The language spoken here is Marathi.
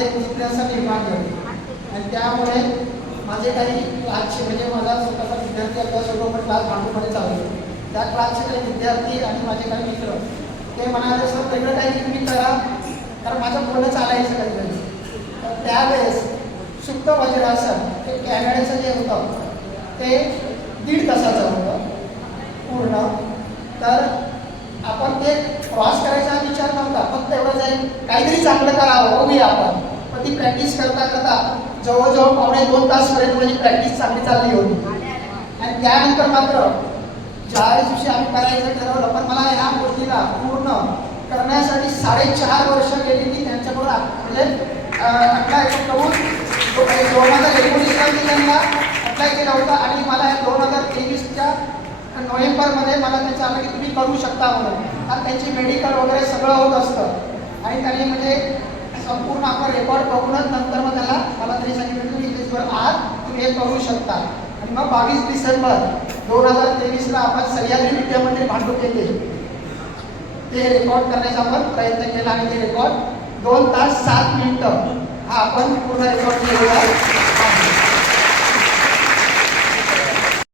मनामध्ये एक जिज्ञासा निर्माण झाली आणि त्यामुळे माझे काही क्लासचे म्हणजे माझा स्वतःचा विद्यार्थी अभ्यासोबत क्लास भांडूमध्ये चालू त्या क्लासचे काही विद्यार्थी आणि माझे काही मित्र ते म्हणाले सर वेगळं काही तुम्ही करा कारण माझं बोलणं चालायचं कधी तर त्यावेळेस सुप्त वज्रासन ते कॅनड्याचं जे होतं ते 1.5 तासाचं होतं पूर्ण. तर आपण ते क्रॉस करायचा विचार नव्हता, फक्त एवढं जाईल काहीतरी चांगलं करावं बघूया आपण. पण ती प्रॅक्टिस करता करता जवळजवळ 1.5-2 तासपर्यंत माझी प्रॅक्टिस चांगली चालली होती. आणि त्यानंतर मात्र ज्या दिवशी आम्ही करायचं ठरवलं पण मला ह्या गोष्टीला पूर्ण करण्यासाठी 4.5 वर्ष गेली की त्यांच्याकडून म्हणजे अप्लाय करून 2019ला मी त्यांना अप्लाय केला होता आणि मला 2023च्या नोव्हेंबरमध्ये मला त्याचं आलं की तुम्ही करू शकता म्हणून. आणि त्यांची मेडिकल वगैरे सगळं होत असतं आणि त्यांनी म्हणजे संपूर्ण आपला रेकॉर्ड बघूनच नंतर मग त्याला मला तरी सांगितलं तुम्ही इंग्लिशवर आज तुम्ही हे करू शकता. आणि मग 22 डिसेंबर 2023ला आपण सह्याद्री विद्यामंदिर भांडूप येथे ते रेकॉर्ड करण्याचा आपण प्रयत्न केला आणि ते रेकॉर्ड 2 तास 7 मिनिटं हा आपण पूर्ण रेकॉर्ड केलेला आहे.